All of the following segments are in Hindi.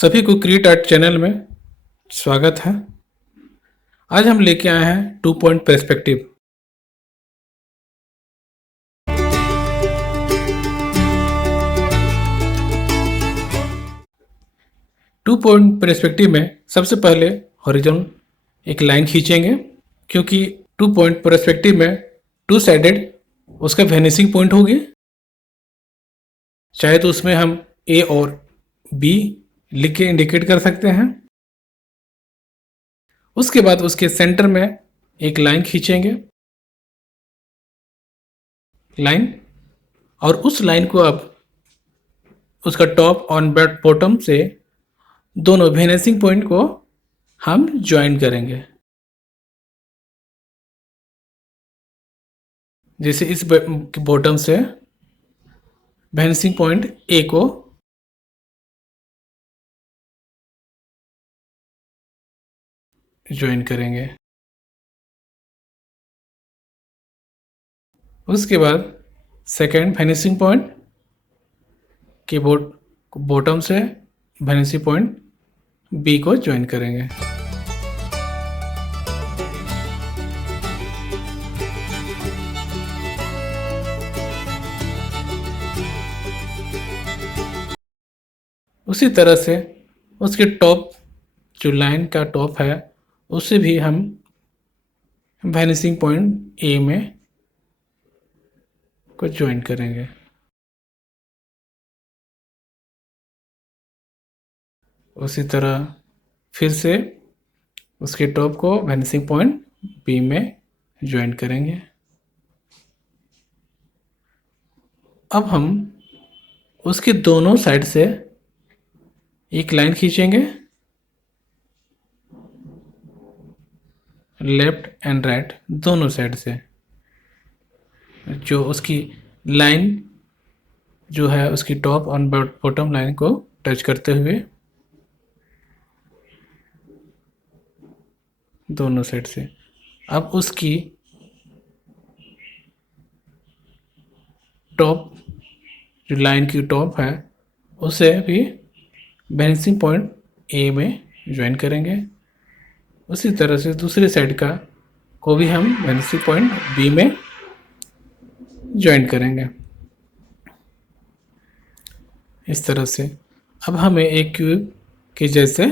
सभी को क्रिएट आर्ट चैनल में स्वागत है। आज हम लेके आए हैं 2 point perspective. Two point perspective में सबसे पहले हॉरिजॉन्टल एक लाइन खींचेंगे, क्योंकि 2 पॉइंट पर्सपेक्टिव में 2 साइडेड उसका वेनिसिंग पॉइंट होगी। चाहे तो उसमें हम ए और बी लिख के इंडिकेट कर सकते हैं। उसके बाद उसके सेंटर में एक लाइन खींचेंगे, और उस लाइन को अब उसका टॉप और बॉटम से दोनों वेनिसिंग पॉइंट को हम ज्वाइन करेंगे। जैसे इस बॉटम से वेनिसिंग पॉइंट ए को ज्वाइन करेंगे। उसके बाद सेकेंड वेनिसिंग पॉइंट के बॉटम से वेनिसिंग पॉइंट बी को ज्वाइन करेंगे। उसी तरह से उसके टॉप, जो लाइन का टॉप है, उससे भी हम वेनिसिंग पॉइंट ए में को ज्वाइन करेंगे। उसी तरह फिर से उसके टॉप को वेनिसिंग पॉइंट बी में ज्वाइन करेंगे। अब हम उसके दोनों साइड से एक लाइन खींचेंगे, लेफ्ट एंड राइट दोनों साइड से। जो उसकी लाइन जो है उसकी टॉप और बॉटम लाइन को टच करते हुए दोनों साइड से। अब उसकी टॉप, जो लाइन की टॉप है, उसे भी वेनिसिंग पॉइंट ए में ज्वाइन करेंगे। उसी तरह से दूसरे साइड का को भी हम वेनिसिंग पॉइंट बी में ज्वाइन करेंगे। इस तरह से अब हमें एक क्यूब के जैसे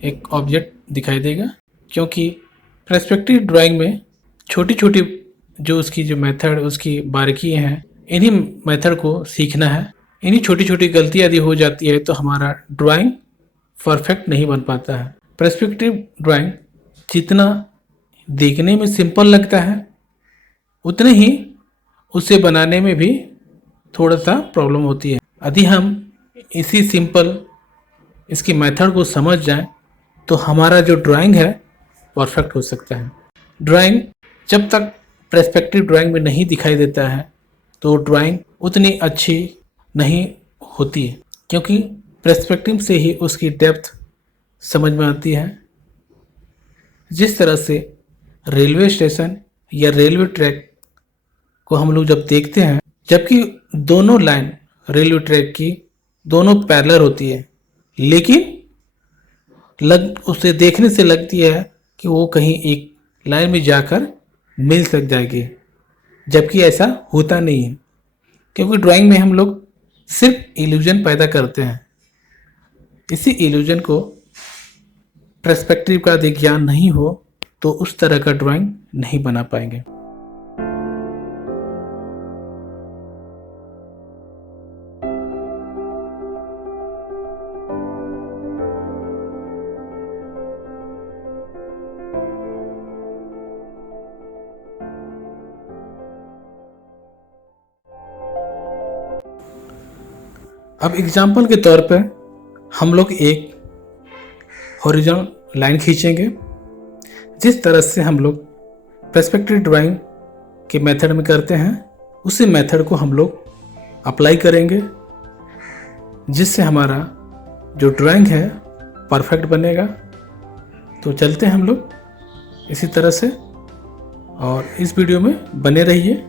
एक ऑब्जेक्ट दिखाई देगा, क्योंकि पर्सपेक्टिव ड्राइंग में छोटी छोटी जो उसकी जो मेथड, उसकी बारीकियाँ हैं, इन्हीं मेथड को सीखना है। इन्हीं छोटी छोटी गलतियाँ यदि हो जाती है तो हमारा ड्राइंग परफेक्ट नहीं बन पाता है। पर्सपेक्टिव ड्राइंग जितना देखने में सिंपल लगता है, उतने ही उसे बनाने में भी थोड़ा सा प्रॉब्लम होती है। यदि हम इसी सिंपल इसकी मेथड को समझ जाएं तो हमारा जो ड्राइंग है परफेक्ट हो सकता है। ड्राइंग जब तक पर्सपेक्टिव ड्राइंग में नहीं दिखाई देता है तो ड्राइंग उतनी अच्छी नहीं होती है, क्योंकि पर्सपेक्टिव से ही उसकी डेप्थ समझ में आती है। जिस तरह से रेलवे स्टेशन या रेलवे ट्रैक को हम लोग जब देखते हैं, जबकि दोनों लाइन रेलवे ट्रैक की दोनों पैरेलल होती है, लेकिन उसे देखने से लगती है कि वो कहीं एक लाइन में जाकर मिल सक जाएगी, जबकि ऐसा होता नहीं है। क्योंकि ड्राइंग में हम लोग सिर्फ इल्यूजन पैदा करते हैं। इसी इल्यूजन को पर्सपेक्टिव का यदि ज्ञान नहीं हो तो उस तरह का ड्राइंग नहीं बना पाएंगे। अब एग्जाम्पल के तौर पर हम लोग एक हॉरिजॉन्टल लाइन खींचेंगे। जिस तरह से हम लोग पर्सपेक्टिव ड्राइंग के मेथड में करते हैं, उसी मेथड को हम लोग अप्लाई करेंगे, जिससे हमारा जो ड्राइंग है परफेक्ट बनेगा। तो चलते हैं हम लोग इसी तरह से, और इस वीडियो में बने रहिए।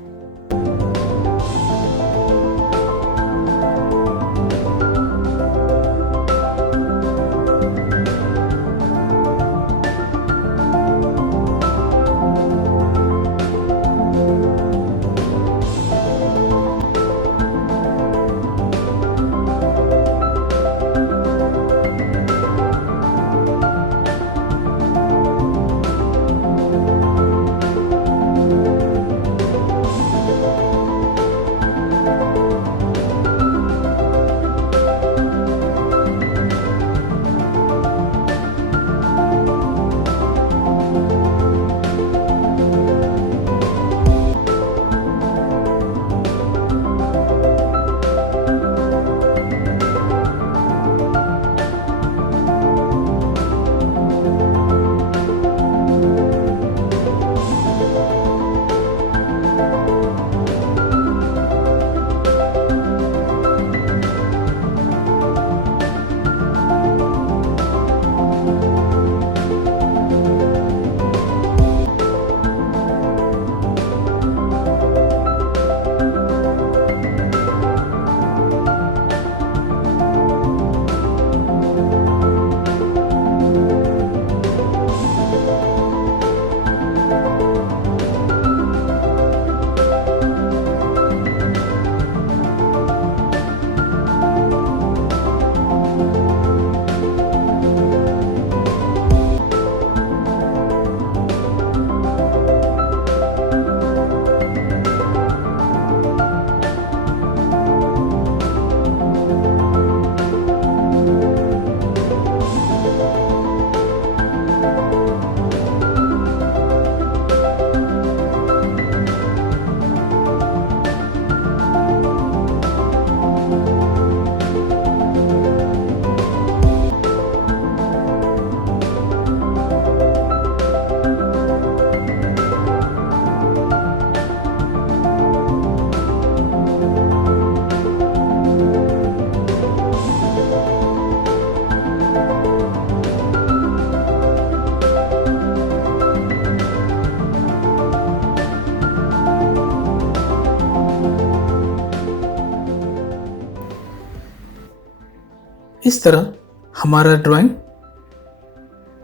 इस तरह हमारा ड्राइंग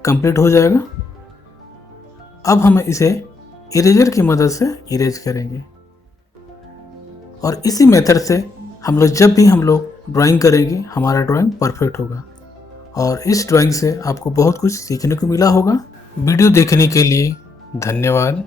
कंप्लीट हो जाएगा। अब हम इसे इरेजर की मदद से इरेज करेंगे और इसी मेथड से हम लोग जब भी हम लोग ड्राइंग करेंगे हमारा ड्राइंग परफेक्ट होगा। और इस ड्राइंग से आपको बहुत कुछ सीखने को मिला होगा। वीडियो देखने के लिए धन्यवाद।